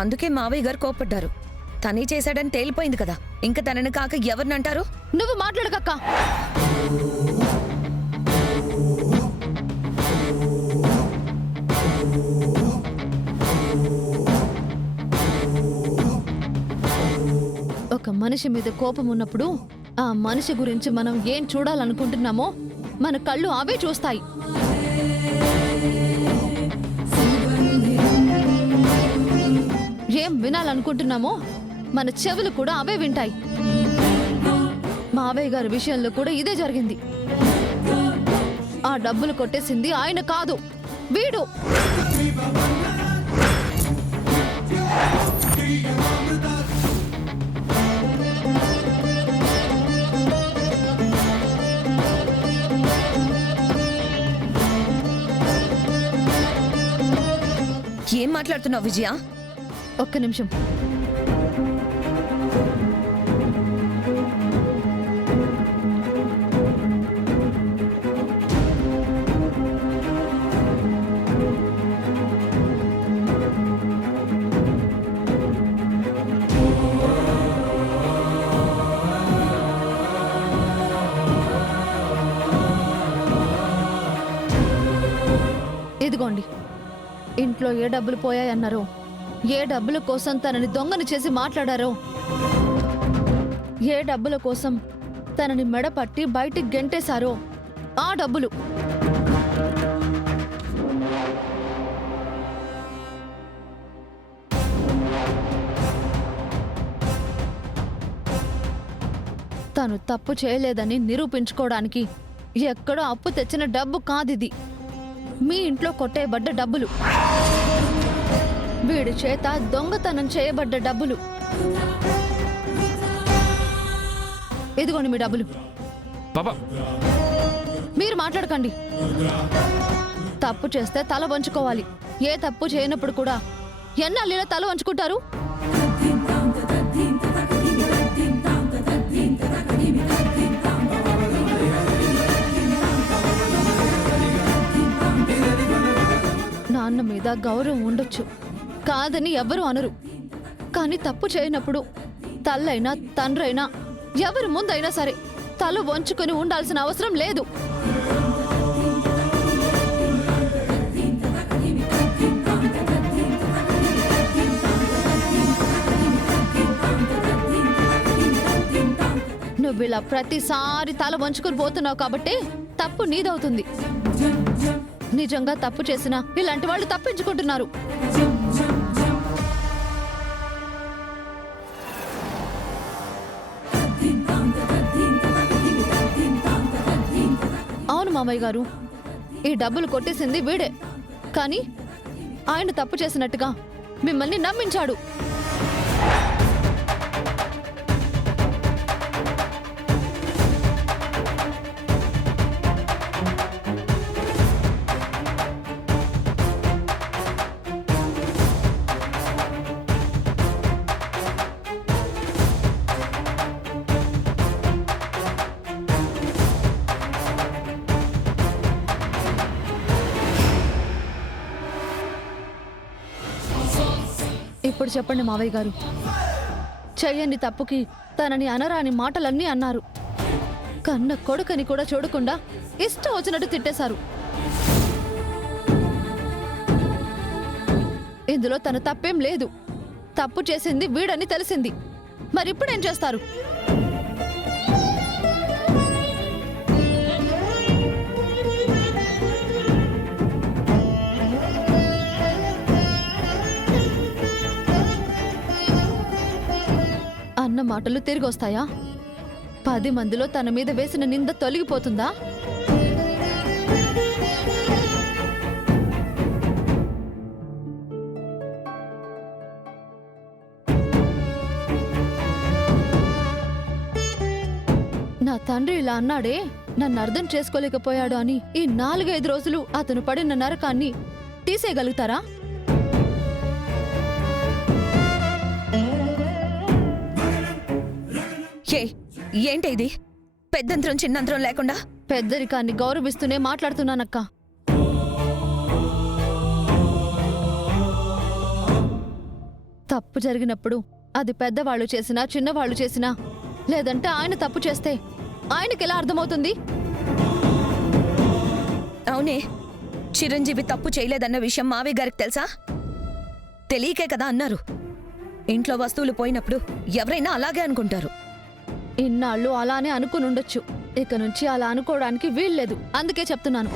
అందుకే మావయ్య గారు కోప్పడ్డారు. తనే చేశాడని తేలిపోయింది కదా, ఇంకా తనని కాక ఎవరినంటారు? నువ్వు మాట్లాడకక్క. ఒక మనిషి మీద కోపం ఉన్నప్పుడు ఆ మనిషి గురించి మనం ఏం చూడాలనుకుంటున్నామో మన కళ్ళు అవే చూస్తాయి. ఏం వినాలనుకుంటున్నామో మన చెవులు కూడా అవే వింటాయి. మావయ్య గారి విషయంలో కూడా ఇదే జరిగింది. ఆ డబ్బులు కొట్టేసింది ఆయన కాదు, వీడు. ఏం మాట్లాడుతున్నావు విజయ? ఒక్క నిమిషం. ఇదిగోండి, ఇంట్లో ఏ డబ్బులు పోయాయన్నారో, ఏ డబ్బుల కోసం తనని దొంగని చేసి మాట్లాడారో, ఏ డబ్బుల కోసం తనని మెడ పట్టి బయటికి గెంటేశారో ఆ డబ్బులు. తను తప్పు చేయలేదని నిరూపించుకోవడానికి ఎక్కడో అప్పు తెచ్చిన డబ్బు కాదిది. మీ ఇంట్లో కొట్టేయబడ్డ డబ్బులు, వీడి చేత దొంగతనం చేయబడ్డ డబ్బులు. ఇదిగోండి మీ డబ్బులు. మీరు మాట్లాడకండి. తప్పు చేస్తే తల వంచుకోవాలి. ఏ తప్పు చేయనప్పుడు కూడా ఎన్నాళ్ళైనా తల వంచుకుంటారు? నాన్న మీద గౌరవం ఉండొచ్చు, కాదని ఎవ్వరూ అనరు. కానీ తప్పు చేయనప్పుడు తల్లైనా తండ్రైనా ఎవరి ముందైనా సరే తల వంచుకొని ఉండాల్సిన అవసరం లేదు. నువ్వు ఇలా ప్రతిసారి తల వంచుకొని పోతున్నావు కాబట్టి తప్పు నీదవుతుంది. నిజంగా తప్పు చేసినా ఇలాంటి వాళ్ళు తప్పించుకుంటున్నారు. అవును మామయ్య గారు, ఈ డబ్బులు కొట్టేసింది వీడే. కానీ ఆయన తప్పు చేసినట్టుగా మిమ్మల్ని నమ్మించాడు. ఇప్పుడు చెప్పండి మావయ్య గారు, చెయ్యని తప్పుకి తనని అనరాని మాటలన్నీ అన్నారు. కన్న కొడుకని కూడా చూడకుండా ఇష్టం వచ్చినట్టు తిట్టేశారు. ఇందులో తన తప్పేం లేదు. తప్పు చేసింది వీడని తెలిసింది. మరిప్పుడేం చేస్తారు? అన్న మాటలు తిరిగొస్తాయా? 10 మందిలో తన మీద వేసిన నింద తొలగిపోతుందా? నా తండ్రి ఇలా అన్నాడే, నన్ను అర్థం చేసుకోలేకపోయాడు అని ఈ 4-5 రోజులు అతను పడిన నరకాన్ని తీసేయగలుగుతారా? ఏంటి ఇది? పెద్దంతరం చిన్నంతరం లేకుండా పెద్దరికాన్ని గౌరవిస్తూనే మాట్లాడుతున్నానక్క. తప్పు జరిగినప్పుడు అది పెద్దవాళ్ళు చేసినా చిన్నవాళ్ళు చేసినా లేదంటే ఆయన తప్పు చేస్తే ఆయనకెలా అర్థమవుతుంది? అవునే, చిరంజీవి తప్పు చేయలేదన్న విషయం మావయ్య గారికి తెలుసా? తెలియకే కదా అన్నారు. ఇంట్లో వస్తువులు పోయినప్పుడు ఎవరైనా అలాగే అనుకుంటారు. ఇన్నాళ్ళు అలానే అనుకునుండొచ్చు. ఇక నుంచి అలా అనుకోవడానికి వీల్లేదు. అందుకే చెప్తున్నాను.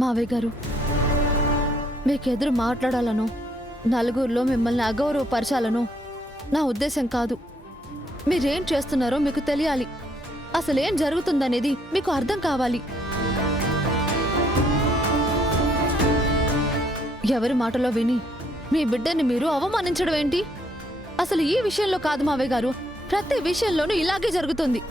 మావయ్య గారు, మీకెదురు మాట్లాడాలను, నలుగురిలో మిమ్మల్ని అగౌరవపరచాలను నా ఉద్దేశం కాదు. మీరేం చేస్తున్నారో మీకు తెలియాలి. అసలేం జరుగుతుందనేది మీకు అర్థం కావాలి. ఎవరి మాటలో విని మీ బిడ్డని మీరు అవమానించడం ఏంటి? అసలు ఈ విషయంలో కాదు మావయ్య గారు, ప్రతి విషయంలోనూ ఇలాగే జరుగుతుంది.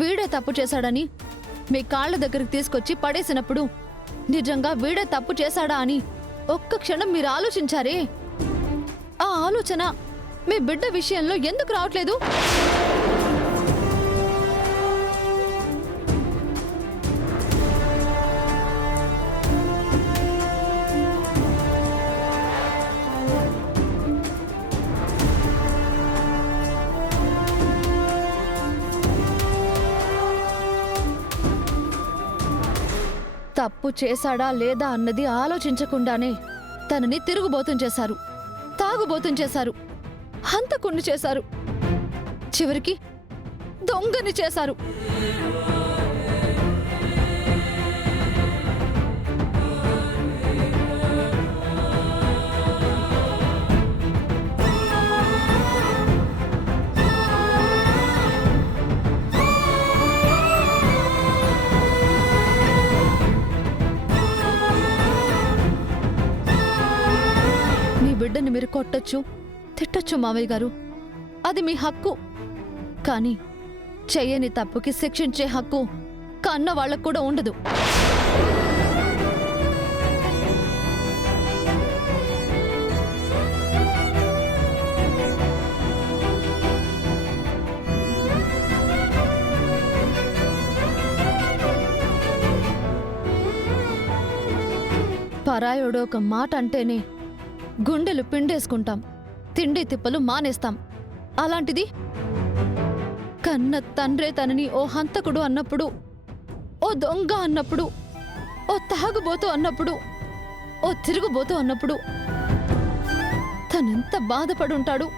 వీడే తప్పు చేశాడని మీ కాళ్ళ దగ్గరికి తీసుకొచ్చి పడేసినప్పుడు నిజంగా వీడే తప్పు చేశాడా అని ఒక్క క్షణం మీరు ఆలోచించారే? ఆ ఆలోచన మీ బిడ్డ విషయంలో ఎందుకు రావట్లేదు? తప్పు చేశాడా లేదా అన్నది ఆలోచించకుండానే తనని తిరుగుబోతం చేశారు, తాగుబోతం చేశారు, హంతకుణ్ణి చేశారు, చివరికి దొంగని చేశారు. బిడ్డని మీరు కొట్టొచ్చు, తిట్టొచ్చు మావయ్య గారు, అది మీ హక్కు. కానీ చెయ్యని తప్పుకి శిక్షించే హక్కు కన్న వాళ్ళకు కూడా ఉండదు. పరాయోడు ఒక మాట అంటేనే గుండెలు పిండేసుకుంటాం, తిండి తిప్పలు మానేస్తాం. అలాంటిది కన్న తండ్రే తనని ఓ హంతకుడు అన్నప్పుడు, ఓ దొంగ అన్నప్పుడు, ఓ తాగుబోతూ అన్నప్పుడు, ఓ తిరుగుబోతూ అన్నప్పుడు తనెంత బాధపడుంటాడు.